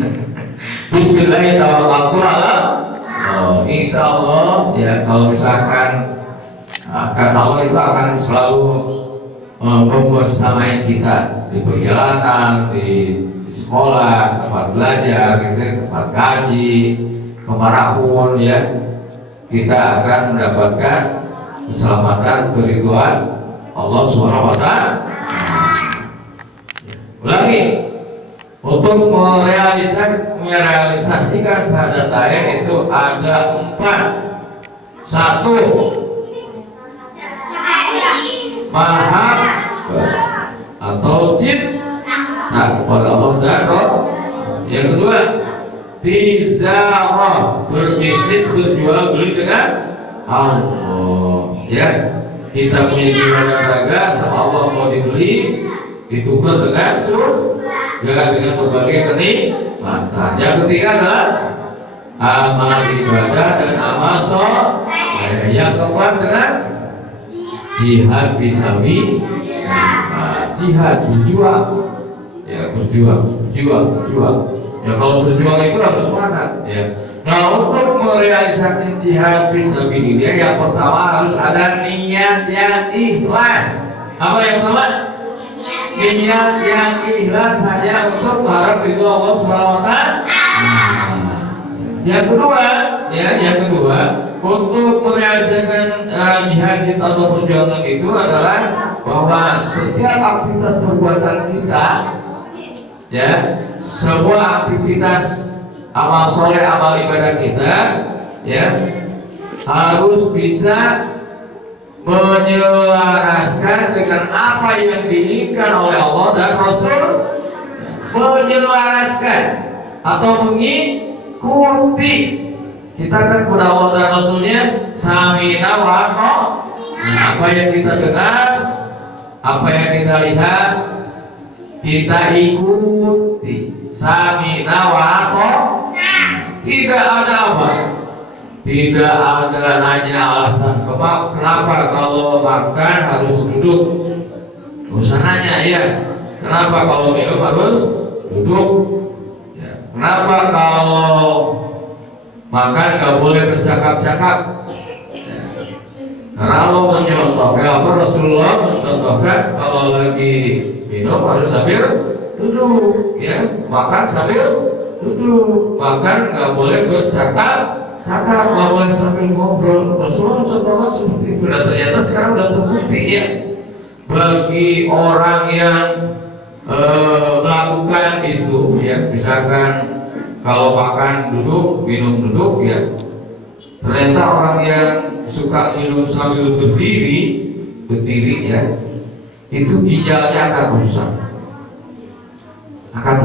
Bismillahirrahmanirrahim. Insya Allah ya, kalau misalkan kata Allah itu akan selalu membersamai kita di perjalanan, di sekolah, tempat belajar, gitu, tempat ngaji, kemanapun ya, kita akan mendapatkan keselamatan, keridhaan Allah Subhanahu wa Ta'ala. Ulangi, untuk merealisasikan syahadatain itu ada 4. 1. Mahab atau cinta kepada Allah dan Rasul. Yang kedua, tizarah, berbisnis, berjual beli dengan Allah. Ya, kita punya jiwa dan raga sama Allah mau dibeli, ditukar dengan surga dengan berbagai kenikmatan. Yang ketiga adalah amal ibadah dan amal sholeh. Yang keempat dengan jihad fisabilillah, jihad, berjuang, ya berjuang. Ya kalau berjuang itu harus semangat. Ya. Nah, untuk merealisasikan jihad fisabilillah, yang pertama harus ada niat yang ikhlas. Apa yang pertama? Niat yang ikhlas hanya untuk mengharap ridho Allah SWT. Yang kedua, untuk merealisasikan jihad atau perjuangan itu adalah bahwa setiap aktivitas perbuatan kita, ya, semua aktivitas amal soleh, amal ibadah kita, ya, harus bisa menyelaraskan dengan apa yang diinginkan oleh Allah dan Rasul. Menyelaraskan atau mengikuti. Kita kan kepada Allah dan Rasulnya sami'na wa ata'na. Nah, apa yang kita dengar, apa yang kita lihat, kita ikuti. Sami'na wa ata'na. Tidak ada apa? Tidak ada nanya alasan kenapa kalau makan harus duduk. Gak usah nanya ya. Kenapa kalau minum harus duduk? Ya. Kenapa kalau makan gak boleh bercakap-cakap? Ya. Karena Allah mencontohkan, Rasulullah mencontohkan kalau lagi minum harus sambil duduk, ya. Makan sambil duduk. Makan gak boleh bercakap. Nggak boleh sambil ngobrol. Rasulullah mencontohkan seperti itu. Dan ternyata sekarang sudah terbukti ya, bagi orang yang melakukan itu ya, misalkan kalau makan duduk, minum duduk ya, ternyata orang yang suka minum sambil berdiri ya, itu ginjalnya akan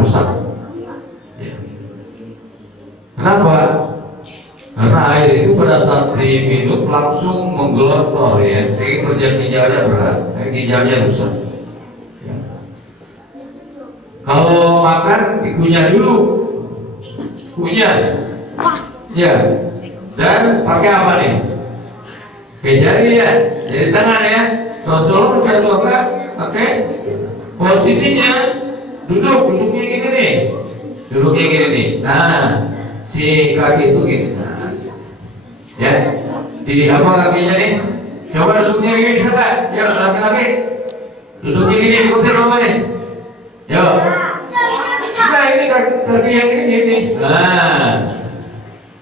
rusak ya. Kenapa? Karena air itu pada saat diminum langsung menggelontor ya, sehingga kerja ginjalnya berat, ginjalnya rusak. Ya. Kalau makan dikunyah dulu, ya, dan pakai apa nih? Pakai jari ya, jari tangan ya. Rasulullah mencontohkan pakai posisinya duduknya gini nih. Nah, si kaki itu gini. Ya, di apa kakinya nih? Coba duduknya gini bisa nggak? Ya, laki-laki duduknya gini, ikutin mama nih. Yo, nah ini kaki yang ini. Nah,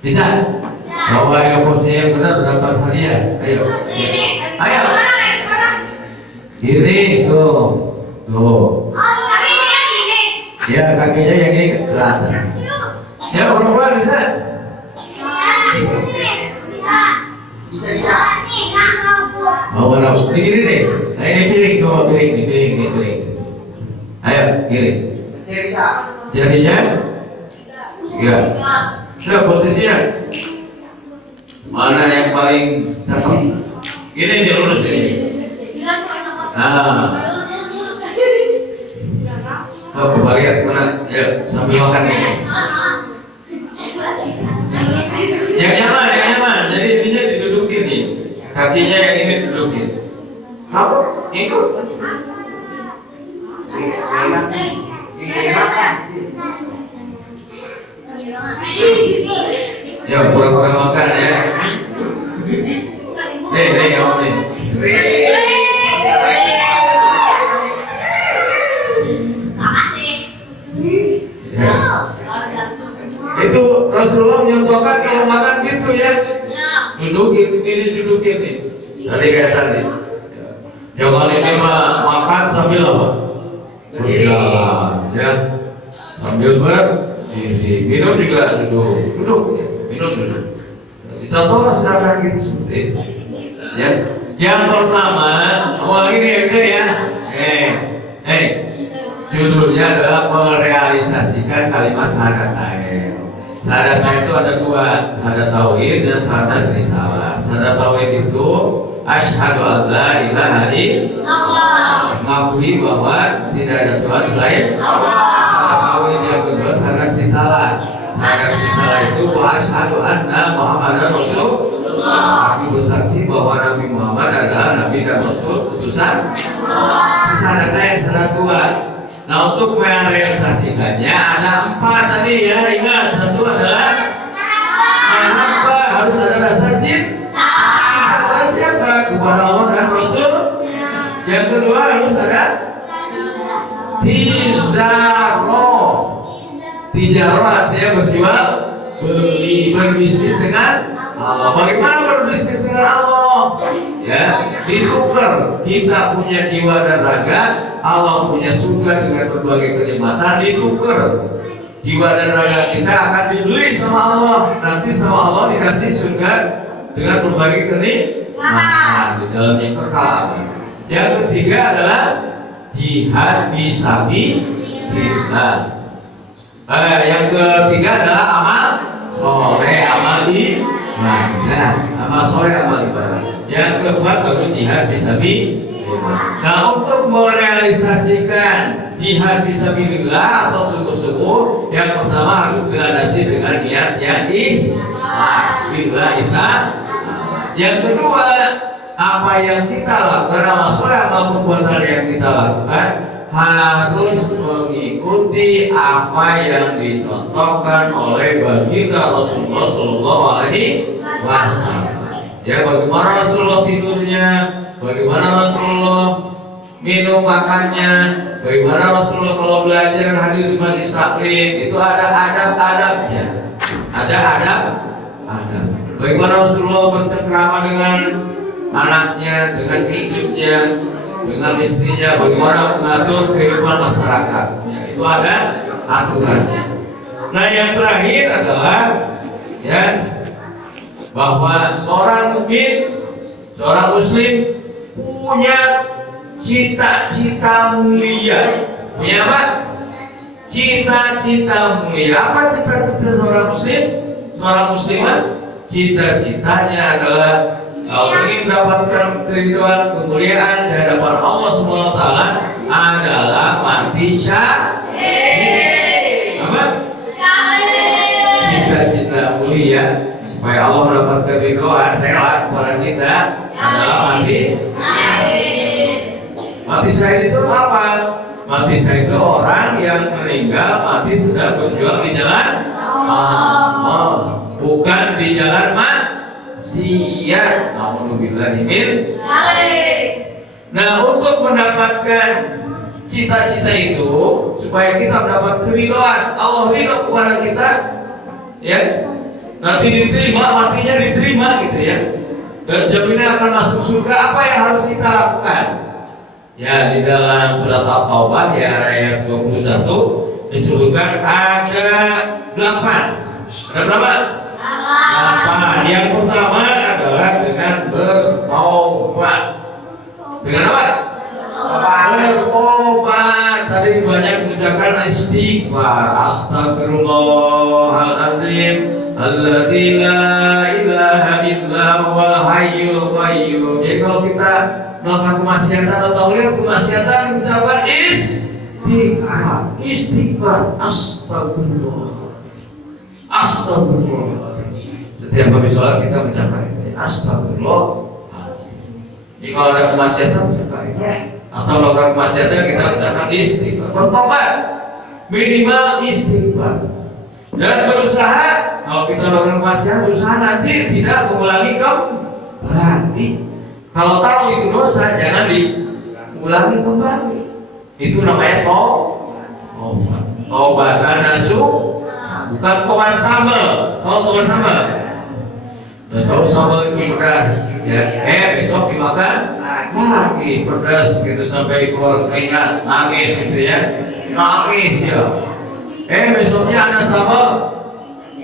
bisa? Coba yang posisinya yang benar berapa hadiah? Ayo. Kiri tuh. Ya, kakinya yang ini ke atas. Ya, perempuan bisa? Bisa. Oh, mana? Ini gini deh. Nah, ini piring, coba piring. Ayo, kiri. Jadinya? Ya. Sudah posisinya. Mana yang paling cakep? Ini dia lurus ini. Nah. Oh, coba lihat mana? Ya, sambil makan. Yang nyaman. Jadi ininya didudukin nih. Kakinya yang ini didudukin. Kamu ikut. Ya pura-pura makan ya. Kamu nih. Ya. Itu Rasulullah menyontohkan kalau makan gitu ya. Dudukin nih. Tadi kayak tadi. Jangan ini makan sambil apa? Berjalan, ya. Sambil minum juga duduk, minum duduk. Dicontoh sedangkan gitu seperti itu. Ya. Yang pertama, ini ya. Judulnya adalah merealisasikan kalimat syahadat. Syahadat itu ada dua, syahadat tauhid dan syahadat risalah. Syahadat tauhid itu asyhadu an la ilaha illallah, mengakui bahwa tidak ada Tuhan selain Allah. Syahadat tauhid yang kedua syahadat risalah. Syahadat risalah itu asyhadu anna Muhammadar Rasulullah, aku bersaksi bahwa Nabi Muhammad adalah Nabi dan Rasul utusan Allah. Syahadatnya yang syahadat dua. Nah, untuk merealisasikannya ada 4 tadi ya. Ingat, satu adalah mahabbah, harus ada rasa cinta kepada siapa? Kepada Allah dan Rasul. Yang kedua harus ada tijarah, artinya berjual beli, berbisnis dengan Allah. Bagaimana berbisnis dengan Allah? Ya, ditukar. Kita punya jiwa dan raga, Allah punya surga dengan berbagai kenikmatan, ditukar. Jiwa dan raga kita akan dibeli sama Allah. Nanti sama Allah dikasih surga dengan berbagai kenikmatan di dalam yang kekal. Yang ketiga adalah jihad fisabilillah. Yang ketiga adalah amal soleh, amal ibadah. Amal soleh, amal ibadah. Yang keempat baru jihad fisabilillah. Nah, untuk merealisasikan jihad fisabilillah atau sungguh-sungguh, yang pertama harus dilandasi dengan niat yang ikhlas. Yang kedua, apa yang kita lakukan, amal soleh atau perbuatan yang kita lakukan harus mengikuti apa yang dicontohkan oleh baginda Rasulullah Shallallahu Alaihi Wasallam. Ya, bagaimana Rasulullah tidurnya, bagaimana Rasulullah minum makannya, bagaimana Rasulullah kalau belajar hadir di majelis taklim, itu ada adab-adabnya, ada adab. Bagaimana Rasulullah bercengkrama dengan anaknya, dengan cucunya, dengan istrinya, bagaimana mengatur kehidupan masyarakat, itu ada aturannya. Nah, yang terakhir adalah ya, bahwa seorang mukmin, seorang muslim punya cita-cita mulia. Punya apa? Cita-cita mulia. Apa cita-cita seorang muslim? Seorang muslimah, cita-citanya adalah kalau ingin mendapatkan keridhaan, kemuliaan di hadapan Allah SWT adalah mati syahid. Apa? Cita-cita mulia supaya Allah mendapatkan keridhaan rela kepada kita adalah mati syahid. Mati syahid itu apa? Mati syahid itu orang yang meninggal mati sedang berjuang di jalan Allah, bukan di jalan maksiat. Nauzubillahi min dzalik. Nah, untuk mendapatkan cita-cita itu supaya kita mendapat keridhaan Allah, ridho kepada kita, ya, nanti diterima, matinya diterima gitu ya, dan jaminan akan masuk surga. Apa yang harus kita lakukan? Ya, di dalam surat At-Taubah ya ayat 21 disebutkan ada 8. Ada berapa? 8. Yang pertama adalah dengan bertaubat. Dengan apa? Bertobat. Tadi banyak mengucapkan istighfar. Astagfirullahaladzim, alladzi la ilaha illa huwal hayyul qayyum. Jadi kalau kita melakukan kemaksiatan atau melihat kemaksiatan, mengucapkan istighfar. Astagfirullah. Setiap habis sholat kita mengucapkan astagfirullah. Jadi kalau ada kemaksiatan mengucapkan atau melakukan kemaksiatan kita ucapkan istighfar. Bertobat, minimal istighfar, dan berusaha Kalau kita melakukan kemaksiatan berusaha nanti tidak mengulangi kembali. Kalau tahu itu dosa jangan diulangi kembali. Itu namanya tobatan nasuh, bukan tobat sambal. Tahu tobat sambal? Tahu sambal itu pedas, ya. Besok dimakan lagi pedas gitu sampai keluar keringat, nangis gitu ya, nangis ya. Besoknya ada sambal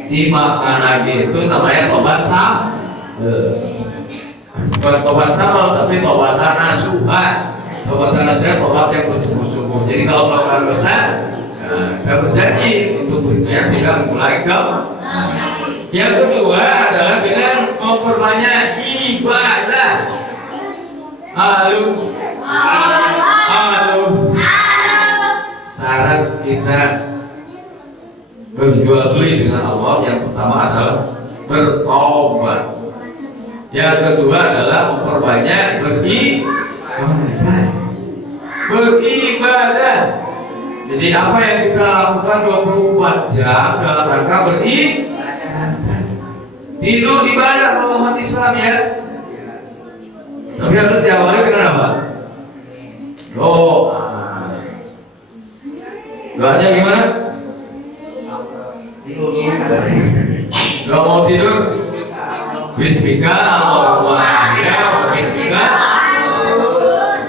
dimakan lagi, itu namanya tobat sambal. Bukan tobat sambal tapi tobatan nasuha. Tobatan nasuha tobat yang bersungguh-sungguh. Jadi kalau melakukan dosa, saya berjanji untuk berikutnya tidak mengulangi kembali. Yang kedua adalah dengan memperbanyak ibadah. Halo. Syarat kita berjual beli dengan Allah yang pertama adalah bertobat. Yang kedua adalah memperbanyak beribadah. Jadi apa yang kita lakukan 24 jam dalam rangka beribadah. Tidur ibadah kalau umat Islam ya. Tapi harus diawali dengan apa? Doa. Doanya gimana? Gak mau tidur? Bismika Allahumma ya bismika.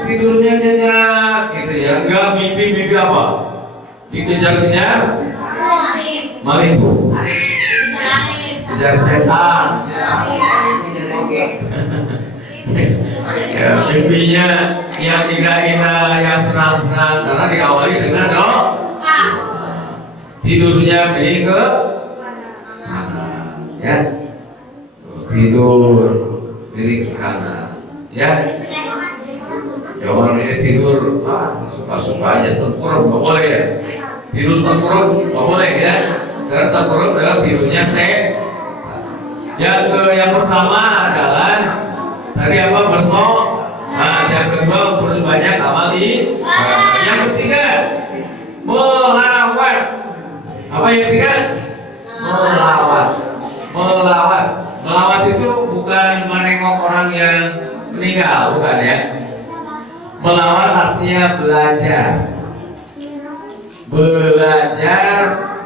Tidurnya nyenyak gitu ya. Gak mimpi apa? Dikejar-kejar malibu, kejar setan. Ya, mimpinya yang indah-indah, yang senang-senang karena diawali dengan doa. Tidurnya ke ya, tidur diri ke kanan ya. Jangan ini tidur suka-suka aja tengkurap, nggak boleh ya. Tidur tengkurap nggak boleh ya, karena tengkurap adalah tidurnya yang pertama adalah tadi apa? Bertobat. Yang kedua memperbanyak amal ibadah. Yang ketiga melawat. Apa yang ketiga? Melawat itu bukan menengok orang yang meninggal, bukan ya. Melawat artinya belajar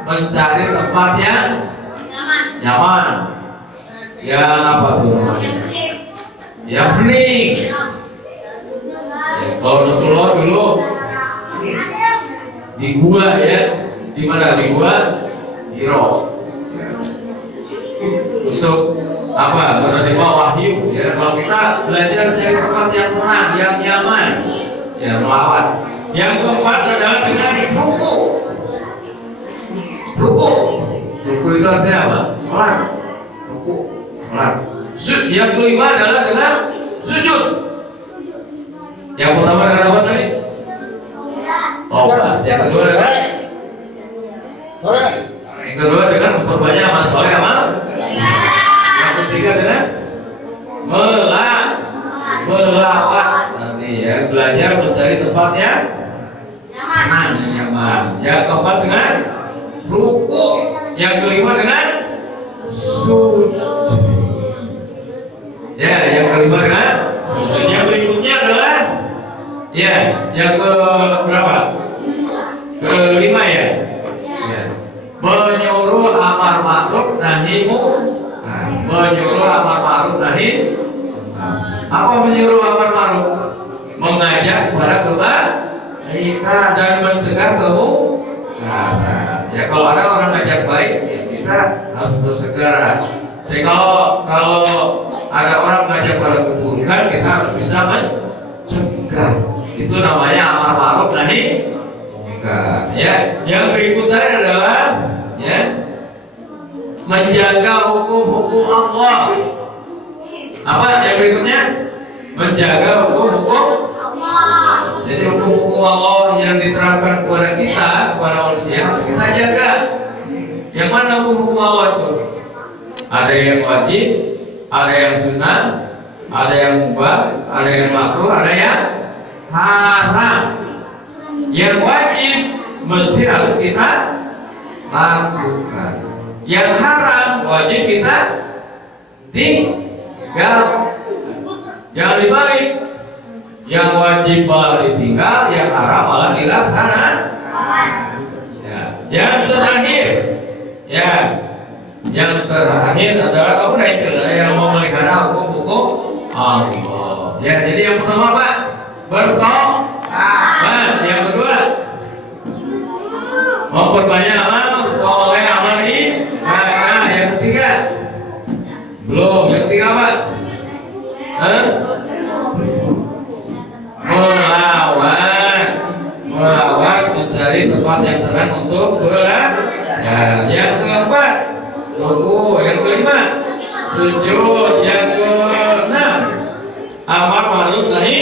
mencari tempat yang nyaman. Yang apa tuh namanya? Yang hening. Kalau Rasulullah dulu di gua ya, di mana di gua Hiro, untuk apa? Menerima wahyu. Ya, kalau kita belajar cari tempat yang tenang, yang nyaman, ya melawat. Yang keempat adalah dengan ruku itu artinya apa? Sholat. Ruku, sholat. Yang kelima adalah dengan sujud. Yang pertama dengan apa tadi? Tobat. Yang kedua dengan memperbanyak amal soleh amal. Yang ketiga dengan melawat. Nanti ya belajar mencari tempat yang nyaman. Yang keempat dengan ruku. Yang kelima dengan sujud. Ya, yang kelima dengan sujud. Yang berikutnya adalah ya, yang ke berapa? Kelima ya. Menyuruh amar ma'ruf nahi munkar. Menyuruh amar ma'ruf nahi. Apa menyuruh amar ma'ruf? Mengajak kepada kebaikan dan mencegah kemungkaran. Ya, kalau ada orang ngajak baik, ya kita harus bersegera. Jadi kalau ada orang ngajak pada keburukan, kita harus bisa mencegah. Itu namanya amar ma'ruf nahi munkar. Ya, yang berikutnya adalah ya menjaga hukum-hukum Allah. Apa yang berikutnya? Menjaga hukum-hukum Allah. Jadi hukum-hukum Allah yang diterapkan kepada kita, kepada manusia harus kita jaga. Yang mana hukum-hukum Allah itu? Ada yang wajib, ada yang sunnah, ada yang mubah, ada yang makruh, ada yang haram. Yang wajib mesti harus kita lakukan. Yang haram wajib kita tinggal. Jangan dibalik. Yang wajib malah ditinggal, yang haram malah dilaksanakan. Ya. Yang terakhir, ya, yang terakhir adalah kamu yang memelihara hukum-hukum Allah. Ya, jadi yang pertama apa? Bertobat. Yang kedua, memperbanyak amal soleh, amal ibadah. Yang ketiga, belum. Yang ketiga apa? Melawat, mencari tempat yang tenang untuk belajar. Yang keempat, ruku. Yang kelima, sujud. Yang keenam, amar ma'ruf nahi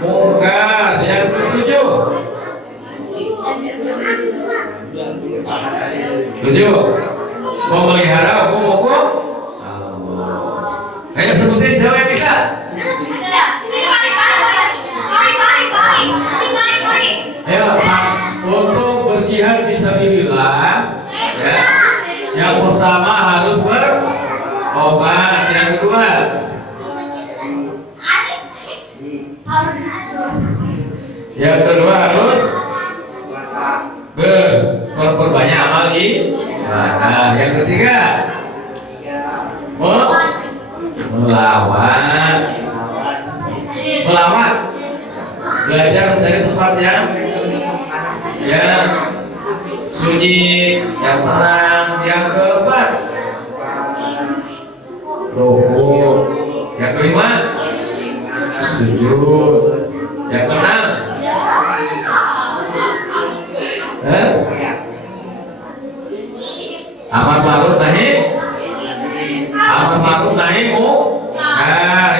mungkar. Yang ketujuh, memelihara hukum-hukum Allah. Ayo sebutin siapa yang bisa? Ayo, untuk berjihad fisabilillah, ya. Yang pertama harus berobat. Yang kedua, harus berbanyak amal ibadah. Yang ketiga, melawat, belajar mencari tempat yang sunyi, yang tenang. Yang keempat, ruku. Yang kelima, sujud. Yang keenam, amar ma'ruf nahi mungkar.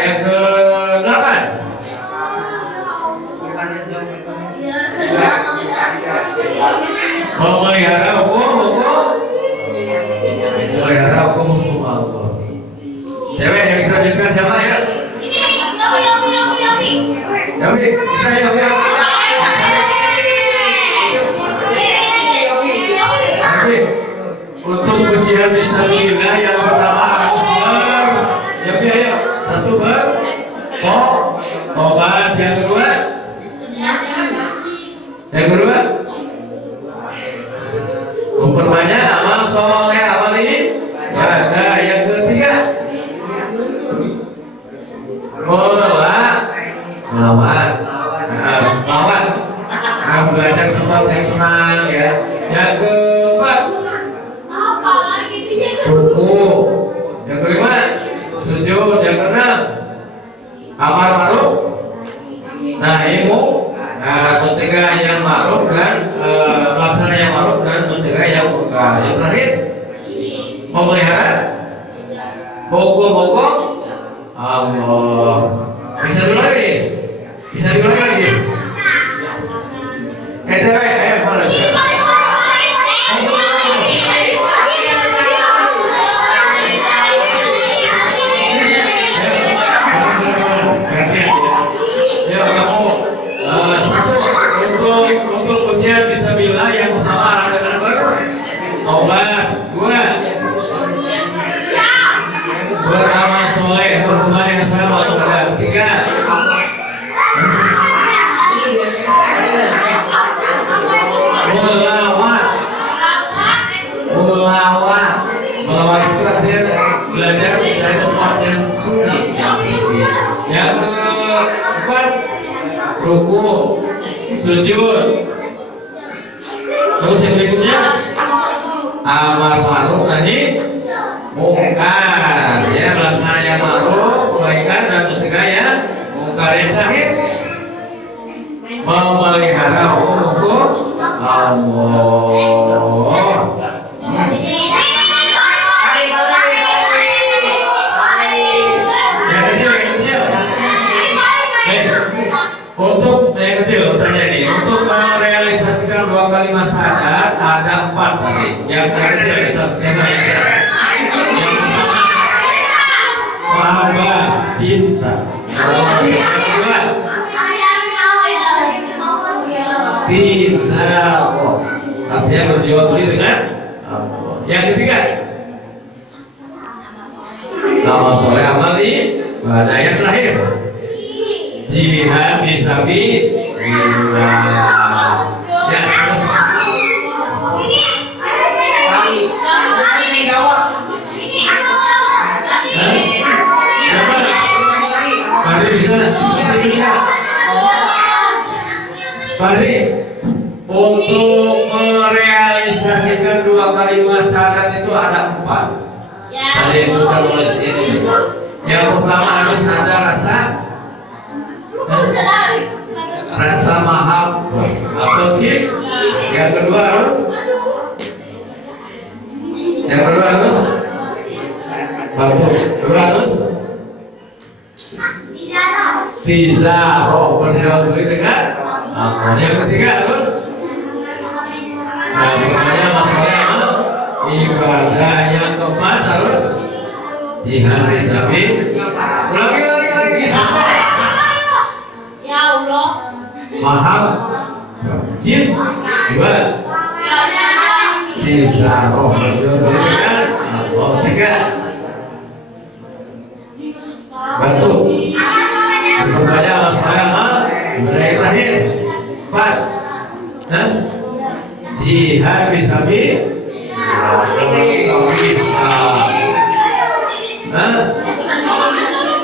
Yang ke-8, memelihara hukum Allah. Cewek yang bisa jelaskan siapa ya? Yofi, bisa ya? Untuk berjihad fisabilillah yang pertama harus bertobat. Yang kedua, memperbanyak amal soleh, amal ibadah. Yang ketiga, melawat, belajar tempat yang tenang, ya. Yang keempat, ruku. Yang kelima, sujud. Yang keenam, amar ma'ruf nahi mungkar, mencegah yang ma'ruf dan melaksanakan yang ma'ruf dan mencegah yang mungkar. Yang terakhir, memelihara hukum-hukum Allah. Bisa dulu lagi. Cewek, ayo mana? Untuk ujian fisabilillah yang pertama dengan bertobat. Dua, beramal soleh, berhubungan dengan sama Allah. Tiga, melawat itu artinya belajar mencari tempat yang sunyi. Yang keempat, ruku, sujud. Terus yang berikutnya, amar ma'ruf nahi mungkar, ya, melaksanakan yang ma'ruf, kebaikan, dan mencegah yang mungkar. Yang terakhir, memelihara hukum Allah. Untuk yang kecil bertanya ini, untuk merealisasikan dua kalimat syahadat ada 4 tadi. Yang kecil bisa siapa yang pertama, cinta. Yang kedua, bisa, artinya berjual beli dengan Allah. Yang ketiga, amal soleh amal ibadah. Yang terakhir jihad fisabilillah. Ya terus Fahri bisa. Fahri, untuk merealisasikan dua kalimat syahadat itu ada 4. Tadi sudah mulai sini. Yang pertama harus ada rasa mahabbah atau cinta. Yang kedua harus bagus. Kedua harus tizaroh, berjual beli dengan apa. Yang ketiga harus pokoknya masalah ibadah. Yang keempat harus jihad fisabilillah. Lagi ya Allah. Mahal cinta. Dua tizaroh, berjual beli dengan Allah. Tiga batu. Berbanyak masalah. Yang terakhir 4 jihad fisabilillah.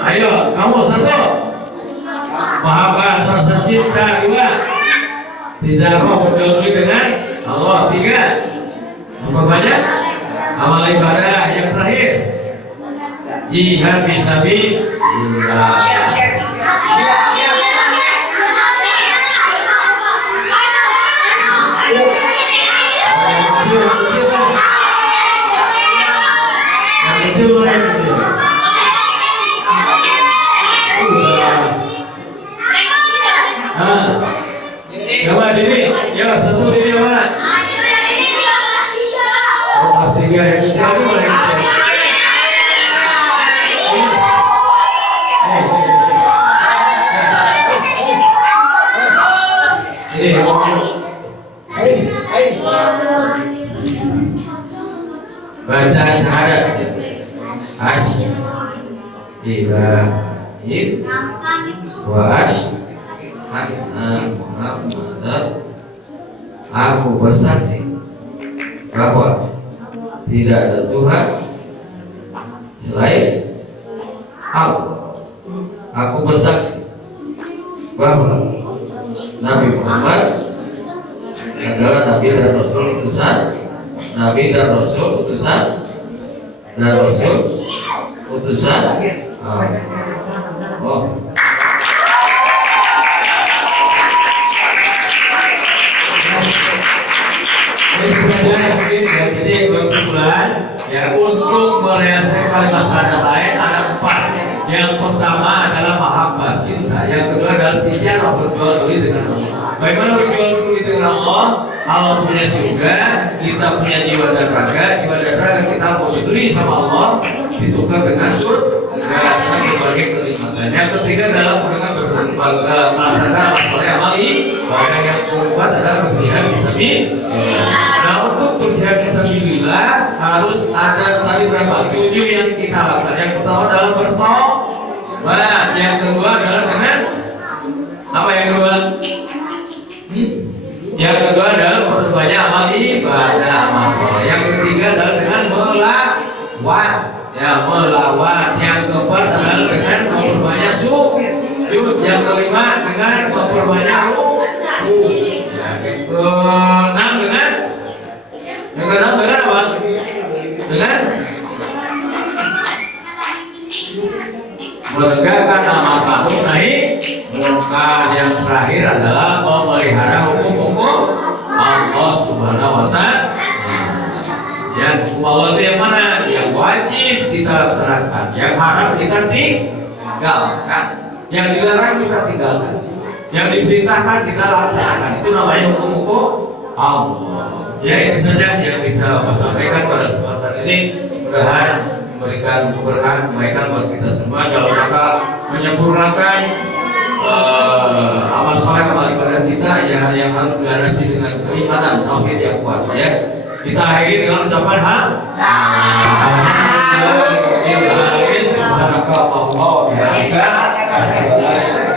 Ayo kamu 1 mahabbah rasa cinta. 2 tizaroh, berjual beli dengan Allah. 3 memperbanyak amal ibadah. Yang terakhir jihad fisabilillah. Coba Dini, ya 1 Dini mana? Oh, 3 yang kecil itu boleh. Baca syahadat. Aku bersaksi bahwa tidak ada Tuhan selain Allah. Aku bersaksi bahwa Nabi Muhammad adalah Nabi dan Rasul utusan Allah. Oh. Jadi kesimpulan ya, untuk merealisasikan kalimat syahadat lain ada 4. Yang pertama adalah mahabbah, cinta. Yang kedua adalah tijarah, berjual beli dengan Allah. Bagaimana berjual beli dengan Allah? Allah punya surga, kita punya jiwa dan raga. Jiwa dan raga kita mau beli sama Allah, ditukar dengan surga dengan berbagai kenikmatan. Yang ketiga adalah dengan melaksanakan masalah amal ibadah. Yang keempat adalah berjihad fisabilillah. Nah, untuk berjihad fisabilillah harus ada tadi berapa? 7 yang kita lakukan. Yang pertama adalah bertobat. Yang kedua adalah dengan apa yang kedua? Yang kedua adalah memperbanyak amal ibadah, masalah. Yang ketiga adalah dengan melawat. Yang keempat adalah dengan memperbanyak sujud. Yang kelima dengan memperbanyak ruku. Yang keenam dengan apa? Dengan menegakkan amar ma'ruf nahi munkar. Yang terakhir adalah memelihara hukum-hukum Allah Subhanahu wa Ta'ala. Yang Allah itu yang mana? Yang wajib kita laksanakan, yang haram kita tinggalkan, yang dilarang kita tinggalkan, yang diperintahkan kita laksanakan. Itu namanya hukum-hukum Allah. Ya, itu saja yang bisa Bapak sampaikan pada kesempatan ini. Mudah-mudahan memberikan keberkahan, kebaikan buat kita semua dalam rangka menyempurnakan amal soleh, amal ibadah kita yang harus dilandasi dengan keimanan tauhid yang kuat. Ya, kita akhiri dengan ucapan alhamdulillah. subhanaka Allahumma wa bihamdika asyhadu an la ilaha illa anta